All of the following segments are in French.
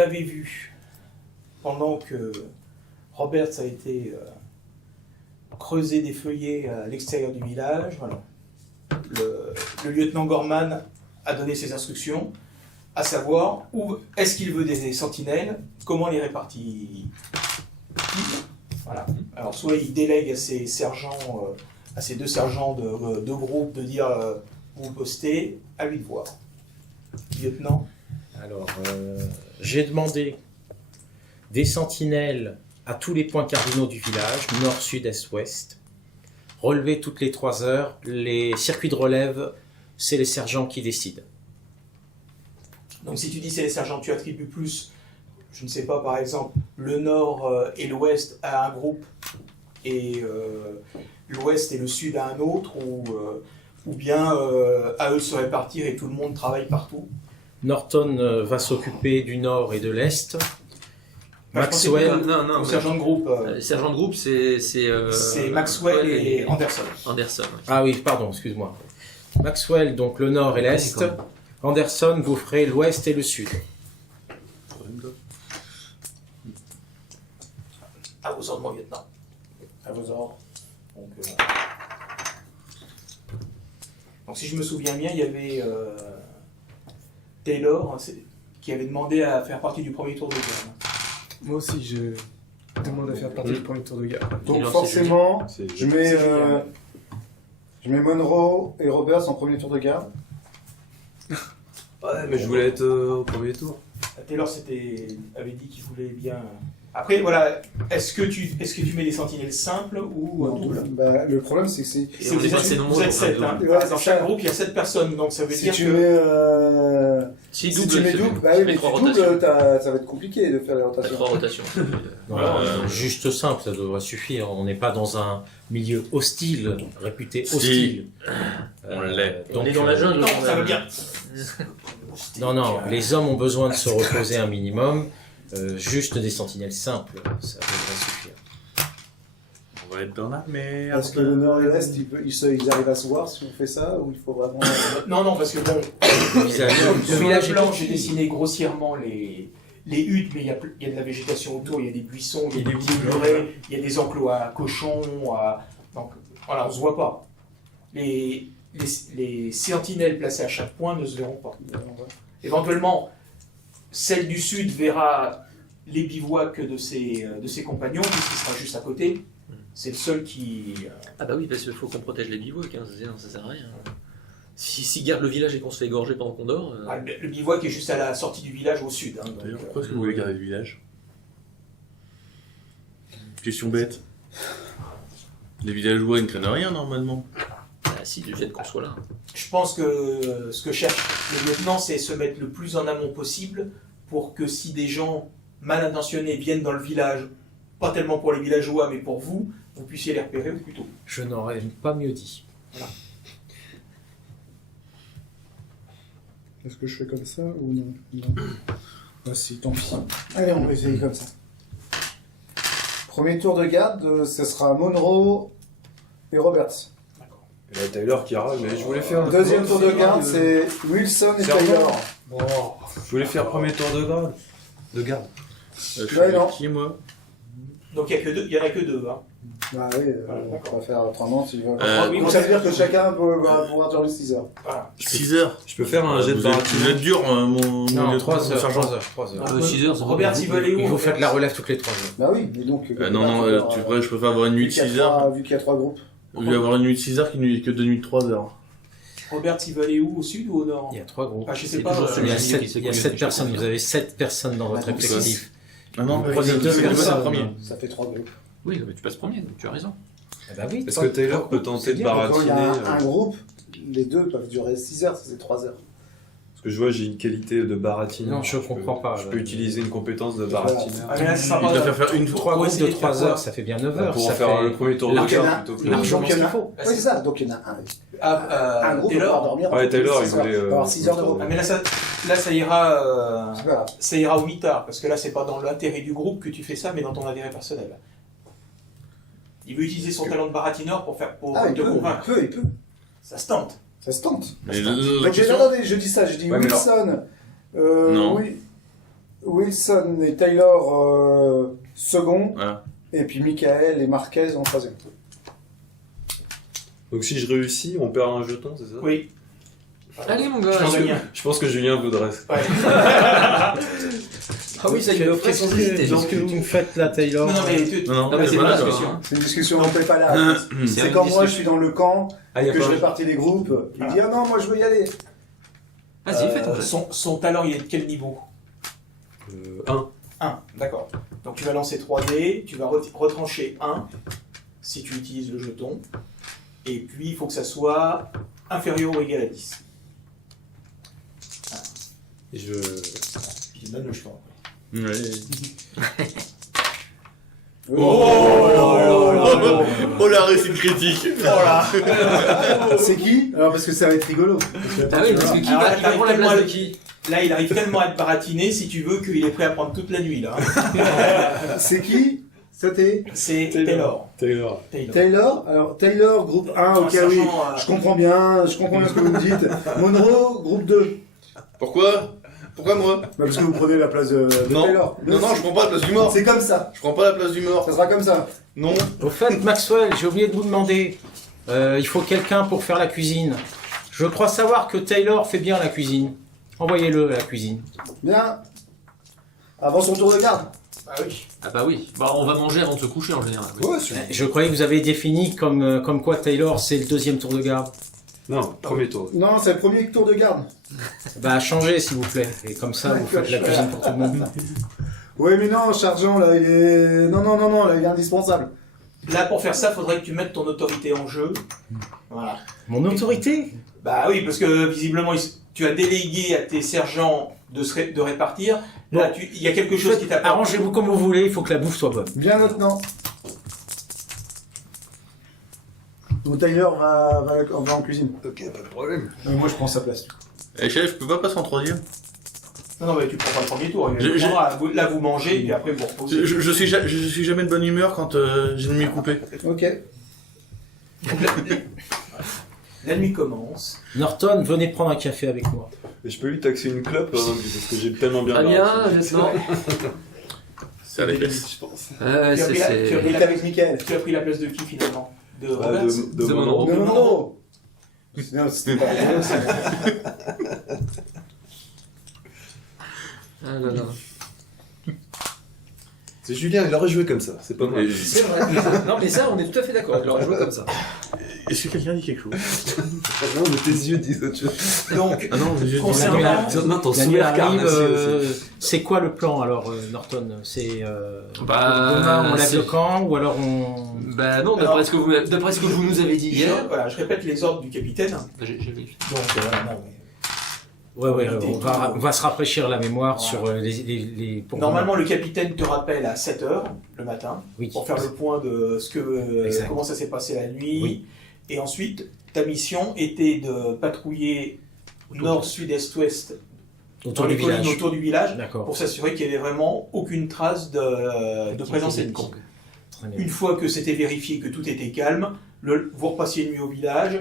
l'avait vu pendant que Roberts a été creuser des feuillets à l'extérieur du village. Voilà. Le lieutenant Gorman a donné ses instructions, à savoir où est-ce qu'il veut des sentinelles, comment les répartit-il. Voilà. Alors soit il délègue à ses sergents, à ses deux sergents de groupe de dire où vous postez, à lui de voir. Lieutenant. Alors, j'ai demandé des sentinelles à tous les points cardinaux du village, nord, sud, est, ouest. Relever toutes les 3 heures. Les circuits de relève, c'est les sergents qui décident. Donc si tu dis c'est les sergents, tu attribues plus, je ne sais pas, par exemple, le nord et l'ouest à un groupe et l'ouest et le sud à un autre, ou bien à eux de se répartir et tout le monde travaille partout. Norton va s'occuper du nord et de l'est. Maxwell, non, sergent de groupe. Sergent de groupe, c'est Maxwell et Anderson. Anderson. Ouais. Ah oui, pardon, excuse-moi. Maxwell, donc le nord et l'est. Anderson, vous ferez l'ouest et le sud. À vos ordres, mon lieutenant. À vos ordres. Donc si je me souviens bien, il y avait Taylor qui avait demandé à faire partie du premier tour de garde. Moi aussi, je demande à faire partie du premier tour de garde. Donc Alors, forcément, C'est je mets Monroe et Roberts en premier tour de garde. Ouais, mais je voulais être au premier tour. Taylor avait dit qu'il voulait bien. Après, voilà, est-ce que tu mets des sentinelles simples ou doubles? Bah, le problème, c'est que c'est... Et on est passé nombreux. Vous êtes 7, hein. Ouais, Dans chaque groupe, il y a 7 personnes, donc ça veut Si dire tu que... mets... Si Si double, tu mets double, bah oui, mais tu doubles, ça va être compliqué de faire les rotations. 3 rotations. Juste simple, ça devrait suffire. On n'est pas dans un milieu hostile, réputé hostile. On l'est. On est dans la jungle. Non, ça veut bien. Non, les hommes ont besoin de se reposer un minimum. Juste des sentinelles simples, ça devrait suffire. On va être dans la merde. Parce que le nord et l'est, ils arrivent à se voir si on fait ça, ou il faut vraiment... Non, parce que bon, Sur sur le plan, j'ai dessiné grossièrement les huttes, mais il y a de la végétation autour, il y a des buissons, il y a des petits murets, il y a des enclos à cochons, donc voilà, on se voit pas. Les sentinelles placées à chaque point ne se verront pas. Éventuellement, celle du sud verra les bivouacs de ses compagnons, puisqu'il sera juste à côté. C'est le seul qui... Ah bah oui, parce qu'il faut qu'on protège les bivouacs, hein. Ça sert à rien. Si garde le village et qu'on se fait égorger pendant qu'on dort... Le bivouac est juste à la sortie du village au sud. Hein, donc, D'ailleurs, pourquoi est-ce que vous voulez garder le village? Question bête. Les villageois, ils ne craignent rien normalement. Si du fait qu'on soit là. je pense que ce que cherche le lieutenant, c'est se mettre le plus en amont possible pour que si des gens mal intentionnés viennent dans le village, pas tellement pour les villageois, mais pour vous, vous puissiez les repérer au plus tôt. Je n'aurais pas mieux dit. Voilà. Est-ce que je fais comme ça ou non? Ah si, tant pis. Allez, on va essayer comme ça. Premier tour de garde, ce sera Monroe et Roberts. Et là, Taylor qui râle, mais je voulais faire... Deuxième tour de garde, c'est Wilson et Taylor. Je voulais faire premier tour de garde. Je suis Ouais, avec non. qui, moi? Donc il n'y en a que deux. Hein. Bah oui, on va faire autrement s'ils veulent. Euh, Donc ça veut dire que chacun va pouvoir durer 6 heures. Voilà. 6 heures. Je peux faire un jet de Vous êtes baratinage. dur, mon Non, mon 3 heures, sergent. 3 heures. 6 heures, ça va. Robert, il veut aller où? Et vous faites la relève toutes les 3 heures. Bah oui, mais donc... Non, je préfère avoir une nuit de 6 heures. Vu qu'il y a 3 groupes. Je vais avoir une nuit de 6 heures que deux nuits de 3 heures. Robert, il veut aller où? Au sud ou au nord? Il y a 3 groupes. Ah, je sais C'est pas. toujours celui Il y a qui 7, sait il y a combien 7 de personnes, choses. vous avez 7 personnes dans votre Ah, donc effectif. Ah non, Prenez deux je vais passer personnes. premier. Ça fait 3 groupes. Oui, mais tu passes premier, donc tu as raison. Eh ben oui, Est-ce que Taylor peut tenter de Quand il y a baratiner un groupe, les deux peuvent durer 6 heures, ça c'est 3 heures. Parce que je vois, j'ai une qualité de baratineur. Non, je comprends pas. Je peux utiliser une compétence de baratineur. Ah, mais là, ça sera Il pas- doit faire une 3 Faut groupes essayer de de faire 3 quoi heures, ça fait bien 9 heures. Pour Ça faire fait... le premier tour de largement- garde plutôt que Donc il y en a ce qu'il faut. Oui, c'est ça, donc il y en a un. Ah, Un groupe va pouvoir Taylor. dormir. Ouais, Taylor, il 6 heures. voulait, Il va avoir 6 heures de repos. Ah, mais là, ça ira. C'est pas grave. Ça ira au mitard, parce que là, c'est pas dans l'intérêt du groupe que tu fais ça, mais dans ton intérêt personnel. Il veut utiliser son talent de baratineur pour Ah, il te peut, convaincre. il peut. Ça se tente. Ça se tente. Mais Donc, la question... attendez, je dis ça, je dis Ouais, mais Wilson. Non. Oui. Wilson et Taylor second, Voilà. et puis Michael et Marquez en troisième. Donc si je réussis, on perd un jeton, c'est ça? Oui. Allez mon gars, Je t'en gagne un. Je pense que Julien voudrait. Ouais. Ah oui, ça il le ferait sans hésiter. Qu'est-ce que vous me faites là, Taylor? Non, mais tu... Non, Non, mais c'est voilà, pas quoi. discussion. C'est une discussion, on fait pas là. C'est une quand moi je discussion. suis dans le camp, Ah, y a que pas je un- répartis les groupes, il me dit ah non, moi je veux y aller. Vas-y, fais ton jet. son talent, il est de quel niveau? 1. 1, d'accord. Donc tu vas lancer 3 dés, tu vas retrancher 1 si tu utilises le jeton. Et puis il faut que ça soit inférieur ou égal à 10. Je... Puis il donne le jeton. Ouais. Oh la réussite critique. C'est qui? Alors parce que ça va être rigolo. Ah oui, parce que qui Alors, va il prendre la arrive place de tellement qui? Là, il arrive tellement à te baratiné, si tu veux, qu'il est prêt à prendre toute la nuit. Là, hein. C'est qui? C'était C'est Taylor. Taylor. Taylor. Alors Taylor, groupe 1, ok Sachant, oui. Je comprends bien ce que vous me dites. Monroe, groupe 2. Pourquoi? Pourquoi moi? Bah, parce que vous prenez la place de Non. Taylor. Non, je prends pas la place du mort. C'est comme ça. Je prends pas la place du mort. Ça sera comme ça. Non. Au fait, Maxwell, j'ai oublié de vous demander. Il faut quelqu'un pour faire la cuisine. Je crois savoir que Taylor fait bien la cuisine. Envoyez-le à la cuisine. Bien. Avant son tour de garde. Ah oui. Ah bah oui, bah on va manger avant de se coucher en général. Oui. Je croyais que vous avez défini comme quoi Taylor c'est le deuxième tour de garde. Non, premier tour. Non, c'est le premier tour de garde. Bah changez s'il vous plaît. Et comme ça vous faites la cuisine pour tout le monde. Oui, mais non, Sergent, là, il est... Non, là, il est indispensable. Là, pour faire ça, faudrait que tu mettes ton autorité en jeu. Voilà. Mon autorité? Bah oui, parce que visiblement, tu as délégué à tes sergents de répartir. Là, il y a quelque chose qui t'a pas... Arrangez-vous comme vous voulez, il faut que la bouffe soit bonne. Bien maintenant. Donc Taylor va en cuisine. Ok, pas de problème. Moi, je prends sa place. Eh chef, je peux pas passer en troisième? Non, mais tu prends pas le premier tour. Je- Là, vous mangez, et puis après, vous reposez. Je suis jamais de bonne humeur quand j'ai le nuit coupé. Ok. La nuit commence. Norton, venez prendre un café avec moi. Et je peux lui taxer une clope parce que j'ai tellement bien Très bien, baraté. lieutenant. C'est à la classe. Je pense. Ouais, Tu as c'est... pris la- tu as c'est- pris Il est avec Michael. Tu as pris la place de qui, finalement? De Ah, Roberts? de The Monroe. Monroe. Non, non. Non, c'était pas rigolo, ça. Ah là là. C'est Julien, il aurait joué comme ça, c'est pas moi. Et- C'est vrai. Non mais ça, on est tout à fait d'accord. Il aurait joué comme ça. Est-ce que quelqu'un dit quelque chose? Non, mais tes yeux disent autre chose. Donc, Ah non, j'ai concernant... Non, ton La nuit sourire arrive, carnassier aussi. c'est quoi le plan alors, Norton? C'est Bah, demain on lève c'est- le camp ou alors on... Bah non, Alors- d'après ce que vous nous avez dit hier. Voilà, je répète les ordres du capitaine. J'ai vérifié. Donc, voilà, non, mais... Ouais, on va se rafraîchir la mémoire Voilà. sur les pour Normalement, le capitaine te rappelle à 7h le matin oui. pour faire le point de Exact. comment ça s'est passé la nuit. Oui. Et ensuite, ta mission était de patrouiller nord, sud, est, ouest dans autour les du collines village. autour du village D'accord. pour s'assurer qu'il n'y avait vraiment aucune trace de présence ennemie. Très bien. Une fois que c'était vérifié que tout était calme, vous repassiez une nuit au village,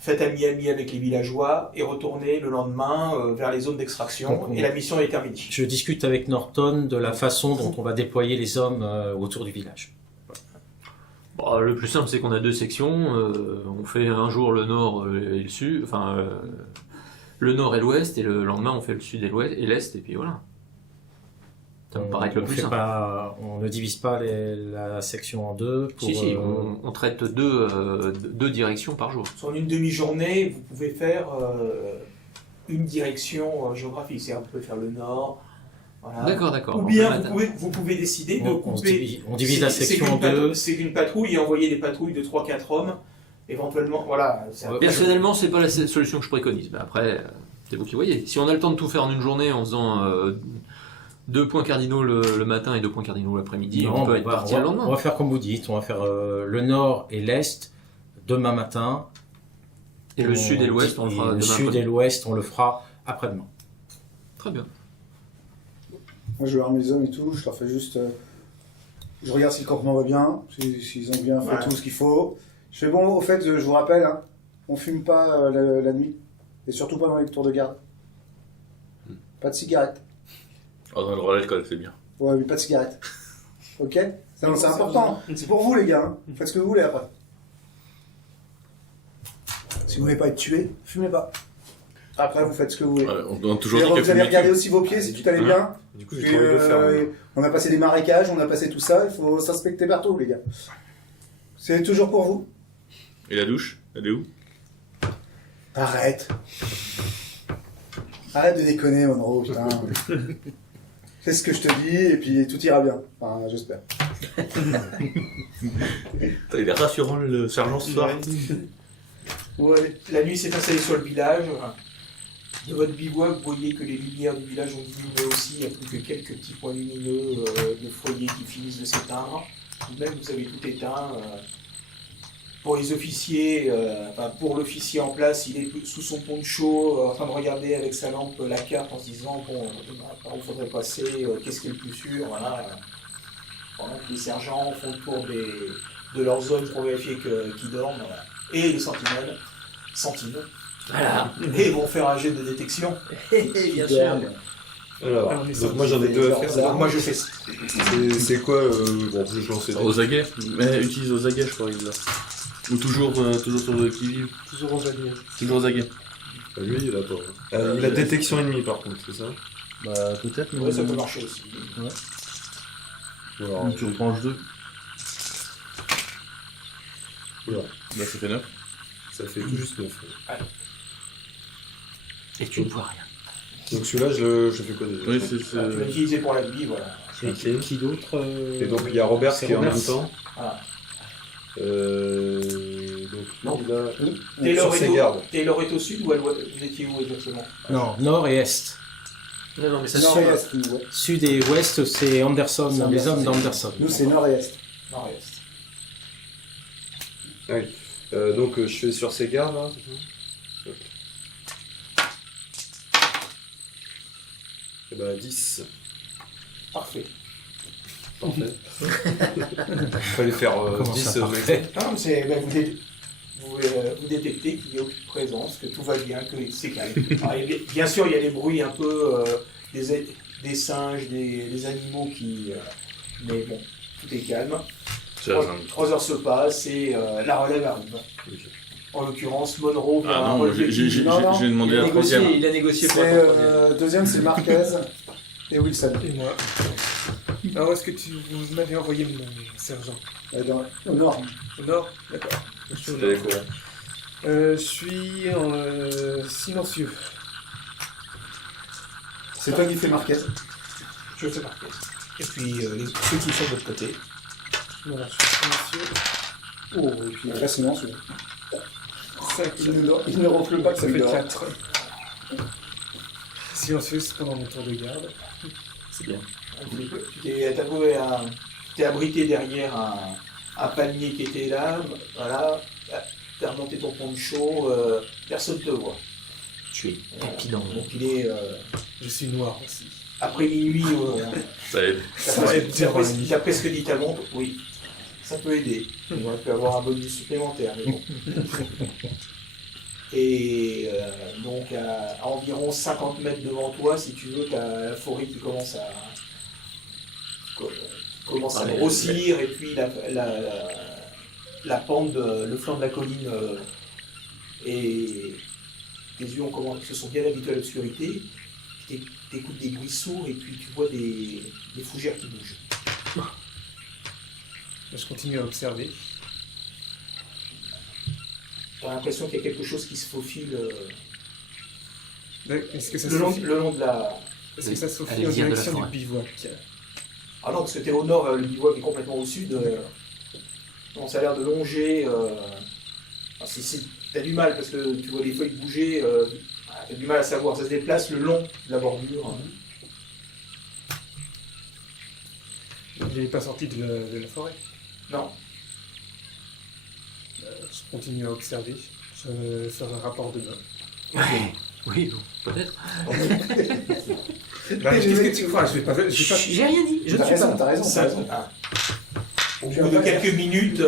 faites ami-ami avec les villageois et retournez le lendemain vers les zones d'extraction Donc, et la mission est terminée. Je discute avec Norton de la façon dont on va déployer les hommes autour du village. Bon, le plus simple, c'est qu'on a deux sections. On fait un jour le nord et le sud, enfin le nord et l'ouest, et le lendemain on fait le sud et l'ouest et l'est, et puis voilà. Ça me paraît être le on plus fait simple. on ne divise pas la section en deux. Pour, Si, on traite deux directions par jour. Sur une demi-journée, vous pouvez faire une direction géographique, c'est-à-dire vous pouvez faire le nord. Voilà. D'accord. Ou bien vous pouvez décider de couper. on divise la section en deux. C'est qu'une patrouille et envoyer des patrouilles de 3-4 hommes, éventuellement. Voilà. Personnellement, c'est pas la solution que je préconise. Mais après, c'est vous qui voyez. Si on a le temps de tout faire en une journée en faisant 2 points cardinaux le matin et 2 points cardinaux l'après-midi, Non, on peut être parti le on lendemain. va faire comme vous dites, on va faire le nord et l'est demain matin. Et le sud et l'ouest, on le fera Le demain sud après-midi. et l'ouest, on le fera après-demain. Très bien. Moi, je arme les hommes et tout, je leur fais juste... je regarde si le campement va bien, s'ils ont bien fait Ouais. tout ce qu'il faut. Je fais bon, au fait, je vous rappelle, hein, on fume pas la nuit, et surtout pas dans les tours de garde. Pas de cigarettes. Oh, dans le relais, l'alcool, c'est bien. Ouais, mais pas de cigarette. Ok? C'est important. C'est pour vous, les gars. Hein. Faites ce que vous voulez après. Si vous voulez pas être tué, fumez pas. Après, vous faites ce que vous voulez. Ouais, on a toujours Et dit que vous allez fumer regarder tue. aussi vos pieds si tout allait bien. Du coup, j'ai Puis, trop envie de le faire. moi. on a passé des marécages, on a passé tout ça. Il faut s'inspecter partout, les gars. C'est toujours pour vous. Et la douche, elle est où? Arrête. Arrête de déconner, Monroe, putain. Fais ce que je te dis et puis tout ira bien. Enfin, j'espère. Putain, il est rassurant le sergent ce soir. Ouais, la nuit s'est installée sur le village. De votre bivouac, vous voyez que les lumières du village ont diminué aussi. Il n'y a plus que quelques petits points lumineux de foyers qui finissent de s'éteindre. Vous-même, vous avez tout éteint. Pour les officiers, pour l'officier en place, il est sous son poncho, en train de regarder avec sa lampe la carte en se disant bon, par où il faudrait passer, qu'est-ce qui est le plus sûr, voilà. Pendant que les sergents font le tour de leur zone pour vérifier qu'ils dorment, voilà. Et les sentinelles sentinent. Voilà. Et vont faire un jet de détection. Bien sûr. Alors, on est donc sorti moi j'en ai deux à faire. Alors, moi je fais ça. C'est quoi bon, je lance les dés. Aux aguets. Mais utilise aux aguets, je crois, il là. Ou toujours sur le qui-vive. Toujours aux aguets. Toujours aux aguets. Lui, il a pas. Il a détection ennemie par contre, c'est ça? Bah, peut-être, mais. Ouais, ça peut marcher aussi. Alors, Ou tu reprends 2. Oula. Bah, ça fait 9. ça fait tout juste 9. Et tu ne vois rien. Donc celui-là, je fais quoi déjà? Oui, Tu l'as utilisé pour la vie, voilà. Ok. Qui d'autre Et donc il y a Robert c'est qui est en Robert. même temps. Voilà. Donc il a Taylor sur ses gardes. Taylor est au sud ou à l'ouest? Vous étiez où exactement? Non, nord et est. Non, non, mais ça Nord suit. et est, nous, ouais. Sud et ouest, c'est Anderson, C'est les Anderson. hommes d'Anderson. Nous, c'est nord et est. Nord-est. Ah oui. Donc je fais sur ses gardes là. Hop. Et bah 10. Parfait. Parfait. Fallait faire Comment 10 ça, parfait? Non, mais vous détectez qu'il n'y a aucune présence, que tout va bien, que c'est calme. Alors, bien sûr, il y a des bruits un peu des singes, des animaux qui. Mais bon, tout est calme. C'est la jungle. 3 heures se passent et la relève arrive. Ok. En l'occurrence, Monroe vient Ah à non, relever j'ai Non, non. demandé la Il troisième. a négocié pour C'est, être en premier. deuxième, c'est Marquez et Wilson. Et moi. Alors, est-ce que vous m'avez envoyé mon sergent? Au nord. Au nord? D'accord. Je suis au T'avais nord. quoi? Je suis silencieux. C'est toi qui fais Marquez. Je fais marquer. Et puis, ceux qui sont de votre côté. Voilà, je suis silencieux. Oh, et puis là, sinon, celui-là. 5, Il ne ronfle pas que ça fait dort. 4. Silencieux, c'est pendant mon tour de garde. C'est bien. T'es abrité derrière un palmier qui était là, voilà. T'as remonté ton poncho, personne te voit. Tu es tapis dans Donc il est Je suis noir aussi. après minuit. Ça aide. T'as presque dit ta montre, oui. Ça peut aider. On peut avoir un bonus supplémentaire, mais bon. Et donc à environ 50 mètres devant toi, si tu veux, t'as la forêt qui commence à grossir, et puis la pente, le flanc de la colline, et tes yeux se sont bien habitués à l'obscurité. T'écoutes des bruits sourds et puis tu vois des fougères qui bougent. Je continue à observer. T'as l'impression qu'il y a quelque chose qui se faufile Est-ce que ça le se long de la... Est-ce que ça se à fait en lisière de la direction du forêt. bivouac? Ah non, parce que t'es au nord, le bivouac est complètement au sud. Donc ça a l'air de longer. T'as du mal parce que tu vois les feuilles bouger. T'as du mal à savoir. Ça se déplace le long de la bordure. Il n'est pas sorti de la forêt. Non. Je continue à observer. Je ferai un rapport demain. Oui, bon, peut-être. Qu'est-ce que tu crois? Je vais pas. J'ai rien dit. Je ne T'as suis raison, pas. t'as raison. Ça- t'as raison. Au bout de quelques minutes,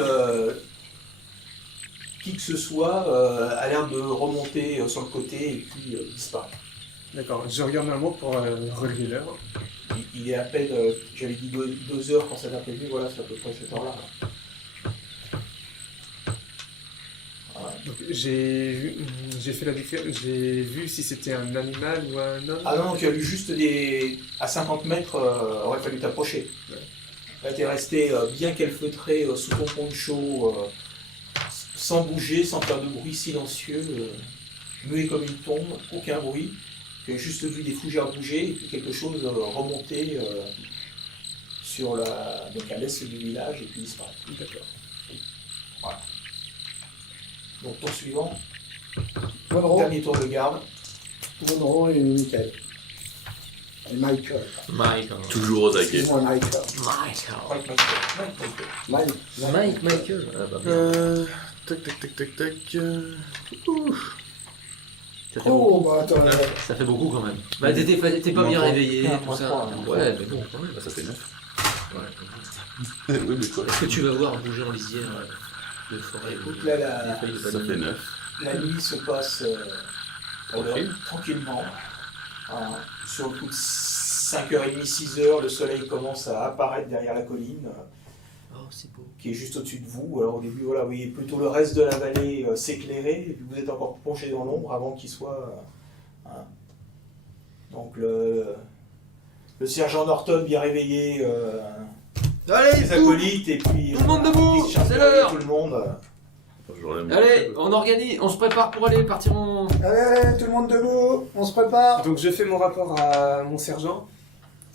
qui que ce soit a l'air de remonter sur le côté et puis disparaît. D'accord. Je regarde ma montre pour relever l'heure. il est à peine, j'avais dit 2 heures quand ça t'a prévu, voilà, c'est à peu près cette heure-là. Voilà. Donc, j'ai fait la différence. J'ai vu si c'était un animal ou un homme. Ah non, tu as vu juste à 50 mètres, aurait fallu t'approcher. Là, tu es resté bien calfeutré sous ton poncho, sans bouger, sans faire de bruit silencieux, muet comme une tombe, aucun bruit. Tu as juste vu des fougères bouger et puis quelque chose remonter donc à l'est du village et puis disparaître. D'accord. Voilà. Donc tour suivant, Monroe, dernier tour de garde. Monroe et Michael. Et Michael. Mike. Toujours au taquet. Excuse-moi, Michael. Michael. Ah, bah, Tac. ça, fait Oh, beaucoup. bah attends, Ça fait beaucoup quand même. Bah t'es pas bien réveillé, tout ça. Ouais, mais bon, quand même. Bah, ça fait 9. Ouais. Oui, mais quoi? Est-ce que tu vas voir bouger en lisière de forêt Écoute, là, des feuilles de Ça banane? fait 9. la nuit se passe Tranquille. tranquillement. Sur le coup de 5h30, 6h, le soleil commence à apparaître derrière la colline, Oh, c'est beau. qui est juste au-dessus de vous. Alors au début, voilà, vous voyez plutôt le reste de la vallée s'éclairer, et puis vous êtes encore plongé dans l'ombre avant qu'il soit... Donc le sergent Norton bien réveillé, Allez, les acolytes, et puis... Tout le monde debout, qui cherche c'est derrière l'heure. tout le monde. Allez, on organise, on se prépare pour aller partir en... allez, tout le monde debout, on se prépare. Donc je fais mon rapport à mon sergent.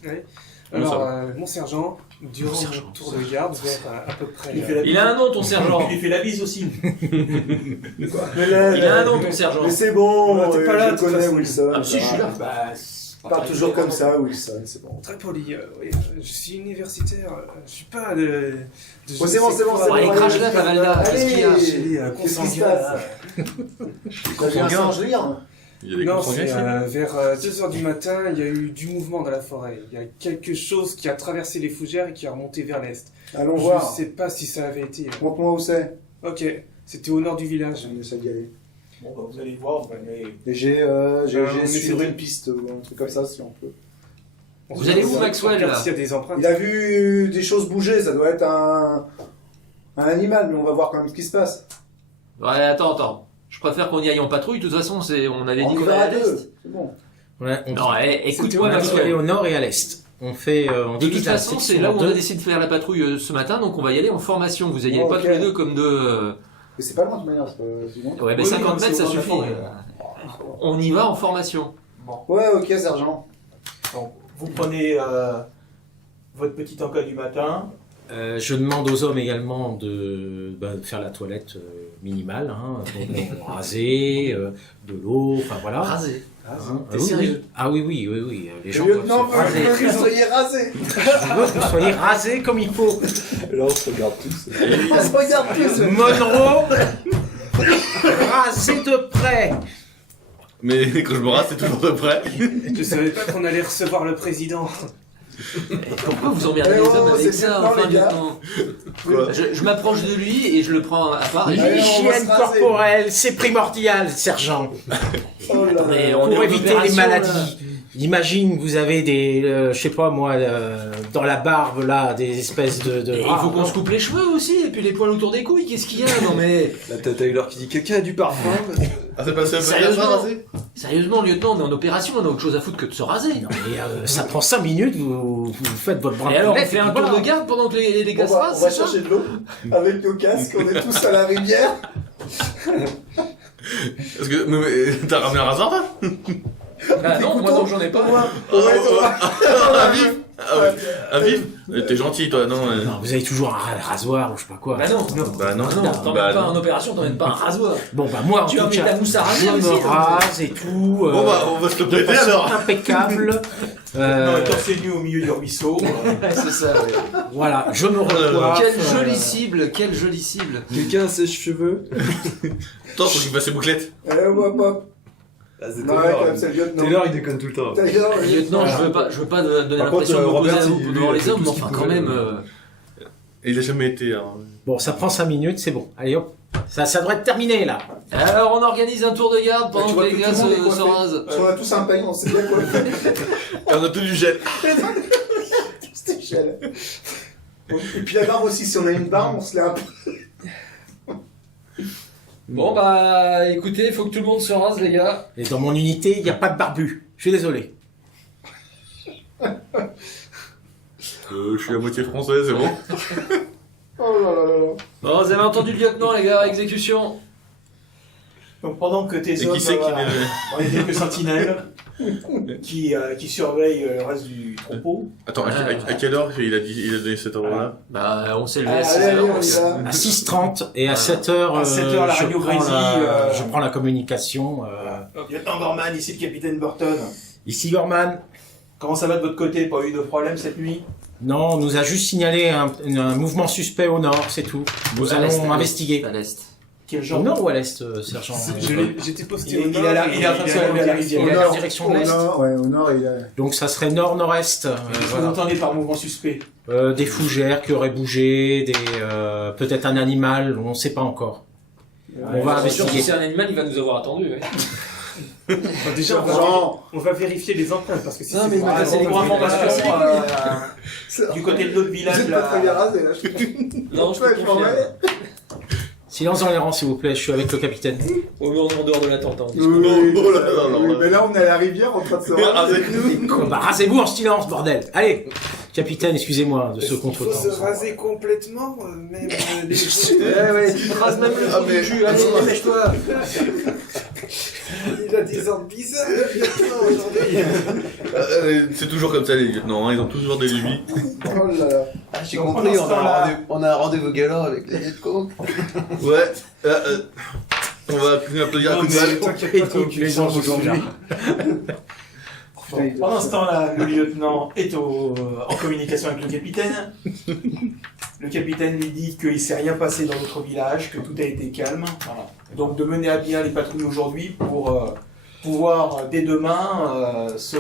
Ouais. Alors, mon sergent, durant Mon sergent. mon tour de garde, vers à peu près... Il fait la Il a un nom ton sergent. Il lui fait la bise aussi. Il a un nom ton sergent. Mais c'est bon, T'es pas là, de je toute connais façon. Wilson. Ah si, je suis là. Bah, Parle toujours comme ça, Wilson, c'est bon. Très poli, oui, je suis universitaire, je suis pas de Bon, c'est bon, c'est bon, c'est bon. Allez, crache-la, ta Valda, qu'est-ce qu'il y a Allez, qu'est-ce qui se passe? T'as vu un singe rire? Il y a des Non, consanguins c'est ici vers 2h du matin, il y a eu du mouvement dans la forêt. Il y a quelque chose qui a traversé les fougères et qui a remonté vers l'est. Allons Je voir. sais pas si ça avait été... Montre-moi où c'est. Ok, c'était au nord du village. On essaie d'y aller. bon, bah, vous allez voir, mais... Et j'ai on suivi essaie une piste ou un truc comme ça, si on peut. Vous allez où, Maxwell, là? S'il y a des empreintes. Il a vu des choses bouger, ça doit être un animal, mais on va voir quand même ce qui se passe. Ouais, attends. Je préfère qu'on y aille en patrouille, de toute façon, on avait On dit y qu'on va allait à à l'est. deux, c'est bon. Ouais, on Non, écoute-moi, on a dit d'aller Maxwell. au nord et à l'est. On fait, on De divise toute la façon, section c'est là en où on a deux. décidé de faire la patrouille ce matin, donc on va y aller en formation. Vous ayez Oh, pas ok. tous les deux comme deux... Mais c'est pas loin de toute manière, c'est bon. Ouais, mais Oui, 50 c'est mètres, ça au nord de la suffit. forêt. On y va en formation. Ouais, ok, sergent. Donc, vous prenez votre petit encas du matin. Je demande aux hommes également de faire la toilette minimale, hein, raser, de l'eau, enfin voilà. Rasé. Hein, T'es oui, sérieux? oui. Ah oui, les gens Lieutenant, doivent se raser. que vous soyez rasé. Je veux que vous soyez rasés comme il faut. Et là, on se regarde tous. On se regarde tous. Monroe, rasé de près. Mais quand je me rase, c'est toujours de près. Je savais pas qu'on allait recevoir le président. Pourquoi vous emmerdez Eh les oh, hommes avec c'est ça, lieutenant, enfin, les gars. lieutenant? Quoi? Je m'approche de lui et je le prends à part. Et je- Allez, on va L'hygiène se raser. corporelle, c'est primordial, sergent. Oh là Mais là. on est Pour en éviter les opération, maladies. Imagine, vous avez des, je sais pas moi, dans la barbe là, des espèces de. Et il faut qu'on se coupe les cheveux aussi, et puis les poils autour des couilles, qu'est-ce qu'il y a? Non mais, La tête Taylor qui dit quelqu'un a du parfum. Ah, c'est passé un peu Sérieusement bien ça, rasé? sérieusement, lieutenant, on est en opération, on a autre chose à foutre que de se raser. Non, mais, ça prend 5 minutes, vous faites votre bras Et alors, on fait un tour de garde pendant que les gars se On rasent, va c'est ça? chercher de l'eau avec nos casques, on est tous à la rivière. Parce que mais, t'as ramené un rasoir, toi? Bah non, moi non, j'en ai pas. À vif. Ah ouais. À vif. T'es gentil, toi, non? Non, vous avez toujours un rasoir ou je sais pas quoi. Bah non, Bah non. non, t'emmènes Bah pas non. en opération, t'emmènes pas un rasoir. Bon bah moi en Tu tout as mis cas, ta mousse à raser je aussi, me donc. rase et tout. Bon bah, on va se le de prêter façon alors. impeccable. Non, torse nu au milieu du ruisseau. C'est ça, ouais. Voilà, je me là là. recoiffe. Quelle jolie cible, quelle jolie cible. Quelqu'un a ses cheveux. Attends, faut qu'il fasse ses bouclettes. Eh, hop, hop. Ah, c'est Non, ouais, quand même, c'est le lieutenant. Taylor, il déconne tout le temps. Taylor, Lieutenant, je veux pas donner Par contre, l'impression de me poser Robert, à vous il- devant lui, les il a hommes, fait mais tout ce enfin qu'il quand pouvait, même. Et il a jamais été. Hein. Bon, ça prend 5 minutes, c'est bon. Allez hop, ça devrait être terminé là. Alors, on organise un tour de garde Bah, tu pendant vois que les que gars tout le monde est se coiffé. rasent. On a tous un peigne, on sait bien quoi faire. Et on a tout du gel. C'était gel. Et puis la barbe aussi, si on a une barbe, on se l'a un peu. Bon, bah, écoutez, il faut que tout le monde se rase, les gars. Et dans mon unité, il n'y a pas de barbu. Je suis désolé. Je suis à moitié français, c'est bon. Oh là là là là. Bon, vous avez entendu le lieutenant, les gars, exécution. Donc pendant que tes Et hommes qui c'est qui ont les quelques sentinelles qui surveillent le reste du troupeau, Attends, à quelle heure il a donné cet ordre-là? Bah, on s'est levé à Allez, 6 Allez, heures. on y va. À 6h30 et à Ouais. 7h, À 7h, la radio Grésy, je prends la communication. lieutenant Gorman, ici le capitaine Burton. Ici Gorman. Comment ça va de votre côté? Pas eu de problème cette nuit? Non, on nous a juste signalé un mouvement suspect au nord, c'est tout. Nous À l'est, allons investiguer. À l'est. Quel Au genre? nord ou à l'est, sergent J'étais posté Il au est nord, à la- il est en train de se lever à la rivière. Il est Au à la nord, direction au de l'est. nord, ouais, au nord, il a... Donc ça serait nord-nord-est. Qu'est-ce que vous Voilà. entendez par mouvement suspect? Des fougères qui auraient bougé, peut-être un animal, on ne sait pas encore. On va C'est sûr que investiguer. si c'est un animal, il va nous avoir attendu. Ouais. Déjà, on va vérifier les empreintes parce que si Non, c'est mais pas- Ah, c'est des on va informations vérifier. du côté de l'autre village Vous êtes pas très bien là. rasé, là. Non, je peux Ouais, je m'en confirmer. vais. Silence dans les rangs, s'il vous plaît, je suis avec le capitaine. Au mur en dehors de la tente. Hein. Oui, oui, Oh là là là oui, là. mais là, on est à la rivière en train de se raser. Bah, rasez-vous en silence, bordel. Allez, capitaine, excusez-moi de ce Il faut contretemps. se raser complètement, même les Ouais, ouais. Tu te rases même le Ah, trou mais- du cul. Allez, dépêche-toi. Il a des ordres bizarres, le lieutenant, aujourd'hui. C'est toujours comme ça les lieutenants, hein, ils ont toujours des lubies. Oh là là. J'ai Donc, compris, pendant ce temps-là- on a un rendez-vous galant avec les Vietcong. Ouais, on va applaudir à coup de balle. T'inquiète pas, Les anges aujourd'hui. Bon, pendant ce temps-là, le lieutenant est en communication avec le capitaine. Le capitaine lui dit qu'il ne s'est rien passé dans notre village, que tout a été calme. Voilà. Donc de mener à bien les patrouilles aujourd'hui pour pouvoir dès demain se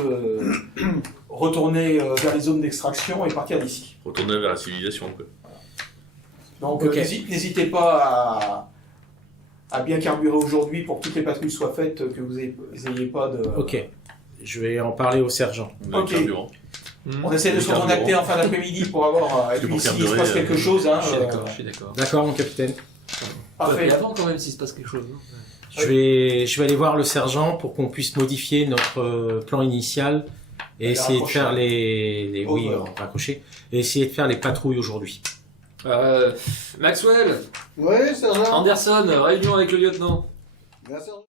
retourner vers les zones d'extraction et partir d'ici. Retourner vers la civilisation, quoi. Donc Ok. n'hésitez pas à bien carburer aujourd'hui pour que toutes les patrouilles soient faites, que vous n'ayez pas de... Ok, je vais en parler au sergent. On a Ok. le carburant. On essaie de se Carburant. contacter en fin d'après-midi pour avoir... et C'est puis pour s'il se carburer, passe quelque chose, hein, Je suis d'accord, je suis d'accord. D'accord, mon capitaine. parfait. Et avant, quand même, s'il se passe quelque chose. Non Je vais aller voir le sergent pour qu'on puisse modifier notre plan initial et Les essayer de raccrocher. faire les oui, Over. raccrocher et essayer de faire les patrouilles aujourd'hui. Maxwell, Ouais, sergent. Anderson, réunion avec le lieutenant. Bien, sergent.